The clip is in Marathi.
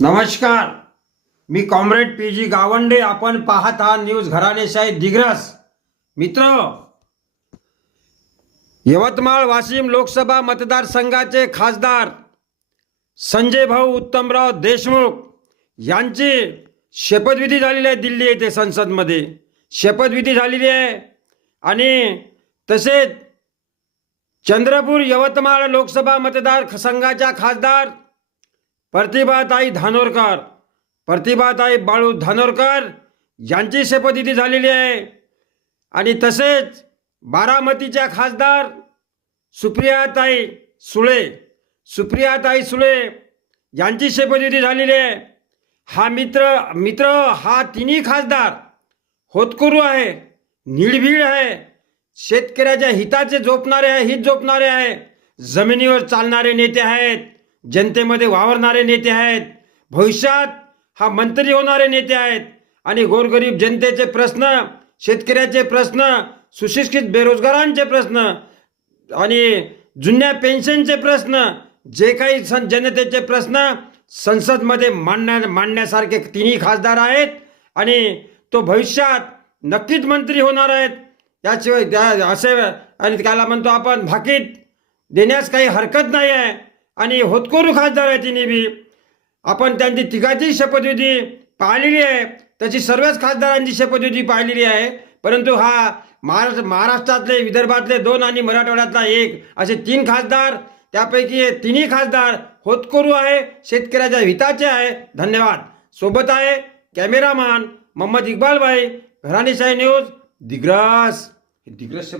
नमस्कार. मी कॉम्रेड पी जी गावंडे. आपण पाहत आहात न्यूज घराणेशाही दिग्रस. मित्र यवतमाळ वाशिम लोकसभा मतदारसंघाचे खासदार संजय भाऊ उत्तमराव देशमुख यांची शपथविधी झालेली आहे दिल्ली येथे संसदमध्ये. शपथविधी झालेली आहे. आणि तसेच चंद्रपूर यवतमाळ लोकसभा मतदार संघाच्या खासदार प्रतिभाताई धानोरकर. प्रतिभाताई बाळू धानोरकर यांची शपथविधी झालेली आहे. आणि तसेच बारामतीच्या खासदार सुप्रियाताई सुळे सुप्रियाताई सुळे यांची शपथविधी झालेली आहे. हा मित्र मित्र हा तिन्ही खासदार होतकुरू आहे निर्भीड आहे. शेतकऱ्याच्या हिताचे झोपणारे आहे हित झोपणारे आहे. जमिनीवर चालणारे नेते आहेत. जनतेमध्ये वावरणारे नेते आहेत. भविष्यात हा मंत्री होणारे नेते आहेत. आणि गोरगरीब जनतेचे प्रश्न शेतकऱ्याचे प्रश्न सुशिक्षित बेरोजगारांचे प्रश्न आणि जुन्या पेन्शनचे प्रश्न जे काही सन जनतेचे प्रश्न संसदमध्ये मांडण्या मांडण्यासारखे तिन्ही खासदार आहेत. आणि तो भविष्यात नक्कीच मंत्री होणार आहेत. याशिवाय त्या असे आणि त्याला म्हणतो आपण भाकीत देण्यास काही हरकत नाही आहे. आणि होतकोरू खासदार आहे तिन्ही बी. आपण त्यांची तिघाची शपथविधी पाहिलेली आहे. तशी सर्वच खासदारांची शपथविधी पाहिलेली आहे. परंतु हा महाराष्ट्र महाराष्ट्रातले विदर्भातले दोन आणि मराठवाड्यातला एक असे तीन खासदार त्यापैकी तिन्ही खासदार होतकरू आहे शेतकऱ्याच्या हिताचे आहे. धन्यवाद. सोबत आहे कॅमेरामॅन मोहम्मद इक्बाल भाई घराणेशाही न्यूज दिग्रस. दिग्रस